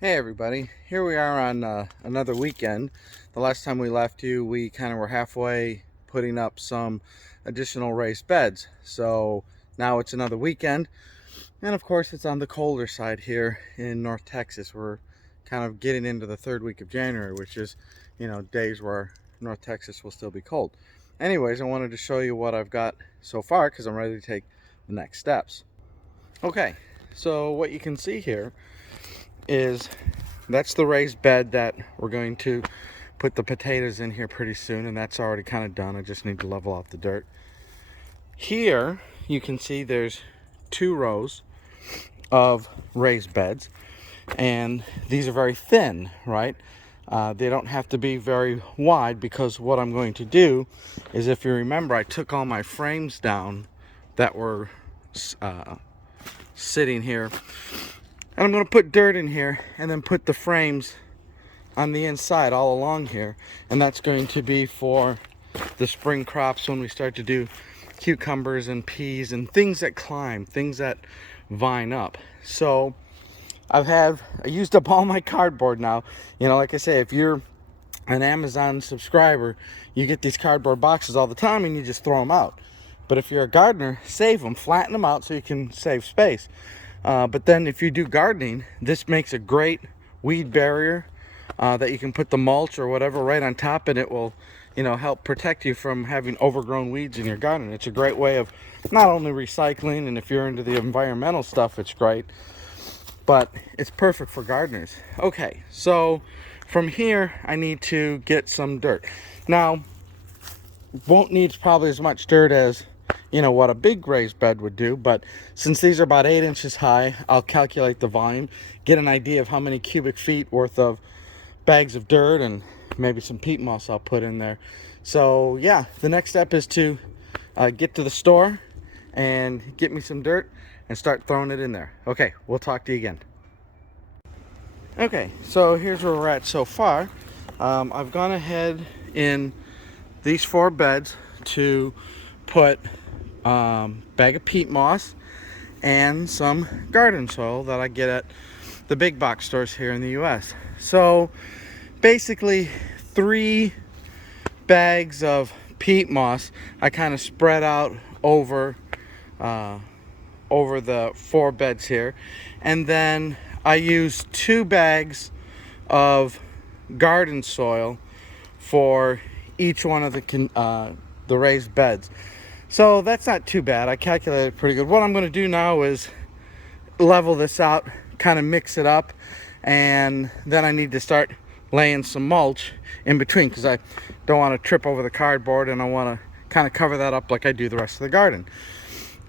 Hey everybody, here we are on another weekend. The last time we left you, we kind of were halfway putting up some additional raised beds. So now it's another weekend, and of course it's on the colder side here in North Texas. We're kind of getting into the third week of January, which is, days where North Texas will still be cold. Anyways, I wanted to show you what I've got so far because I'm ready to take the next steps. Okay, so what you can see here is that's the raised bed that we're going to put the potatoes in here pretty soon, and that's already kind of done. I just need to level out the dirt. Here you can see there's 2 rows of raised beds, and these are very thin, right? They don't have to be very wide, because what I'm going to do is, if you remember, I took all my frames down that were sitting here, and I'm going to put dirt in here and then put the frames on the inside all along here, and that's going to be for the spring crops when we start to do cucumbers and peas and things that climb, things that vine up. So I used up all my cardboard now. Like I say, if you're an Amazon subscriber, you get these cardboard boxes all the time and you just throw them out. But if you're a gardener, save them, flatten them out so you can save space. But then if you do gardening, this makes a great weed barrier that you can put the mulch or whatever right on top, and it will, help protect you from having overgrown weeds in your garden. It's a great way of not only recycling, and if you're into the environmental stuff, it's great, but it's perfect for gardeners. Okay, so from here, I need to get some dirt. Now, won't need probably as much dirt as what a big raised bed would do, but since these are about 8 inches high, I'll calculate the volume, get an idea of how many cubic feet worth of bags of dirt and maybe some peat moss I'll put in there. So yeah, the next step is to get to the store and get me some dirt and start throwing it in there. Okay, we'll talk to you again. Okay, so here's where we're at so far. I've gone ahead in these 4 beds to put bag of peat moss and some garden soil that I get at the big box stores here in the US. So basically 3 bags of peat moss I kind of spread out over the 4 beds here, and then I use 2 bags of garden soil for each one of the raised beds. So that's not too bad. I calculated pretty good. What I'm going to do now is level this out, kind of mix it up, and then I need to start laying some mulch in between, because I don't want to trip over the cardboard, and I want to kind of cover that up like I do the rest of the garden.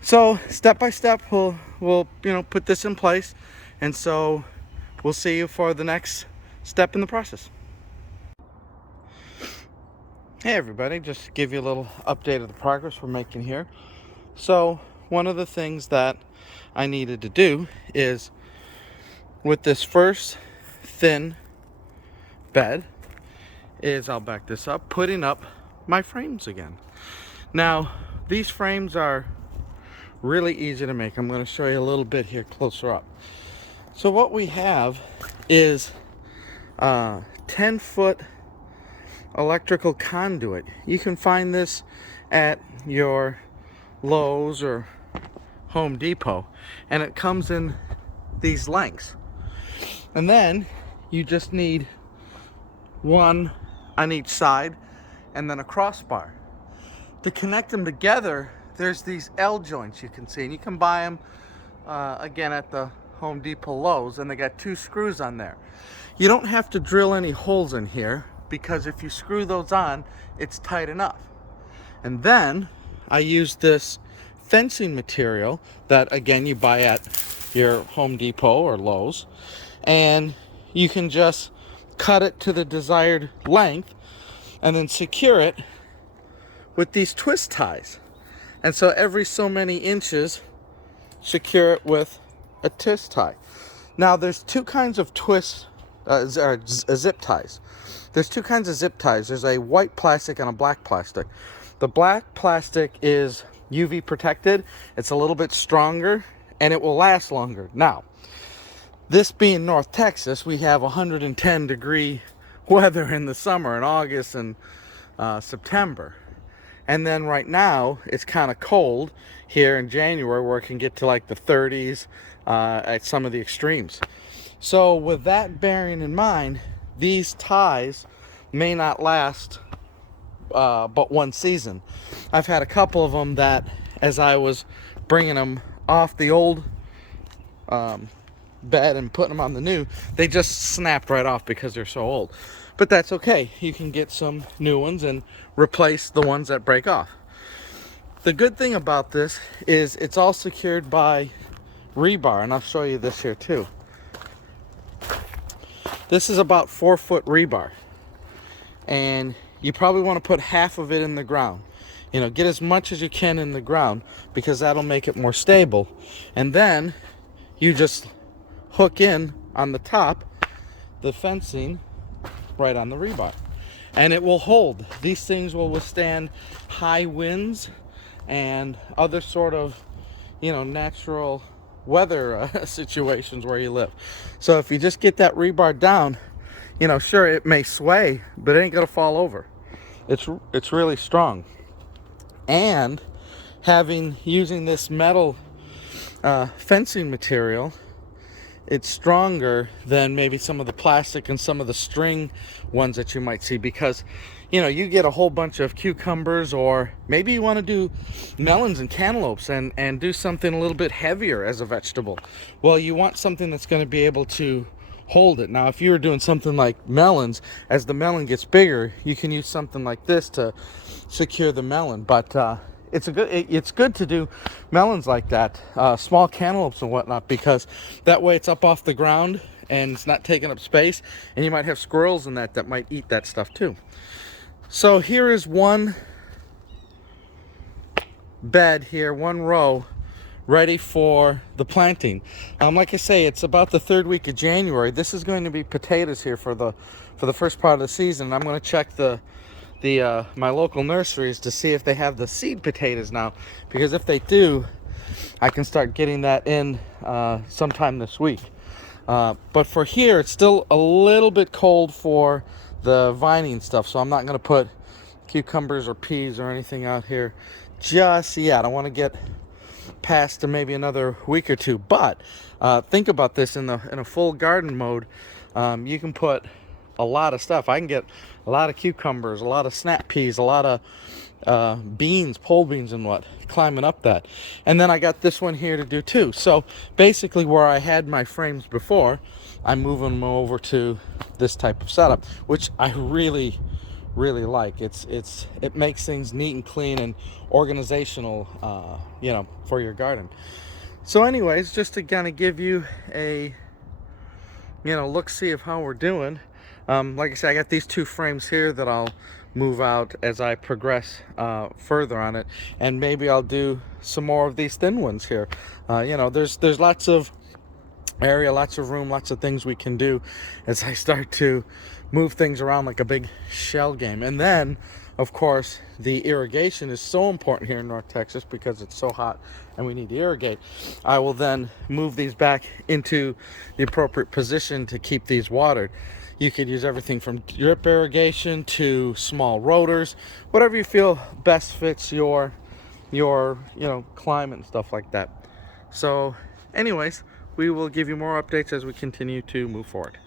So step by step, we'll put this in place, and so we'll see you for the next step in the process. Hey everybody, just to give you a little update of the progress we're making here. So one of the things that I needed to do is, with this first thin bed, is, I'll back this up, putting up my frames again. Now these frames are really easy to make. I'm going to show you a little bit here closer up. So what we have is 10-foot electrical conduit. You can find this at your Lowe's or Home Depot, and it comes in these lengths. And then you just need one on each side and then a crossbar. To connect them together, there's these L joints you can see, and you can buy them again at the Home Depot, Lowe's, and they got 2 screws on there. You don't have to drill any holes in here, because if you screw those on, it's tight enough. And then I use this fencing material that, again, you buy at your Home Depot or Lowe's, and you can just cut it to the desired length and then secure it with these twist ties. And so every so many inches, secure it with a twist tie. Now there's 2 kinds of zip ties. There's 2 kinds of zip ties. There's a white plastic and a black plastic. The black plastic is UV protected. It's a little bit stronger and it will last longer. Now, This being North Texas, we have 110-degree weather in the summer in August and September. And then right now, it's kind of cold here in January, where it can get to like the 30s at some of the extremes. So with that bearing in mind, these ties may not last but one season. I've had a couple of them that, as I was bringing them off the old bed and putting them on the new, they just snapped right off because they're so old. But that's okay. You can get some new ones and replace the ones that break off. The good thing about this is it's all secured by rebar, and I'll show you this here too. This is about 4-foot rebar, and you probably want to put half of it in the ground. You know, get as much as you can in the ground, because that'll make it more stable. And then you just hook in on the top the fencing right on the rebar, and it will hold. These things will withstand high winds and other sort of, you know, natural weather situations where you live. So if you just get that rebar down, you know, sure, it may sway, but it ain't gonna fall over. It's really strong. And using this metal fencing material, it's stronger than maybe some of the plastic and some of the string ones that you might see, because, you know, you get a whole bunch of cucumbers, or maybe you want to do melons and cantaloupes and do something a little bit heavier as a vegetable. Well, you want something that's going to be able to hold it. Now, if you were doing something like melons, as the melon gets bigger, you can use something like this to secure the melon. But it's good to do melons like that, small cantaloupes and whatnot, because that way it's up off the ground and it's not taking up space, and you might have squirrels in that might eat that stuff too. So here is one bed here, one row, ready for the planting. Like I say, it's about the 3rd week of January. This is going to be potatoes here for the first part of the season. I'm going to check my local nurseries to see if they have the seed potatoes now, because if they do, I can start getting that in sometime this week. But for here, it's still a little bit cold for the vining stuff, so I'm not going to put cucumbers or peas or anything out here just yet. I want to get past maybe another week or two. But think about this, in a full garden mode, you can put a lot of stuff. I can get a lot of cucumbers, a lot of snap peas, a lot of beans, pole beans and what, climbing up that. And then I got this one here to do too. So basically, where I had my frames before, I'm moving them over to this type of setup, which I really like. It makes things neat and clean and organizational, you know, for your garden. So anyways, just to kind of give you a, you know, look-see of how we're doing. Like I said, I got these 2 frames here that I'll move out as I progress further on it, and maybe I'll do some more of these thin ones here. You know, there's lots of area, lots of room, lots of things we can do as I start to move things around like a big shell game. And then, of course, the irrigation is so important here in North Texas because it's so hot and we need to irrigate. I will then move these back into the appropriate position to keep these watered. You could use everything from drip irrigation to small rotors, whatever you feel best fits your you know, climate and stuff like that. So anyways, we will give you more updates as we continue to move forward.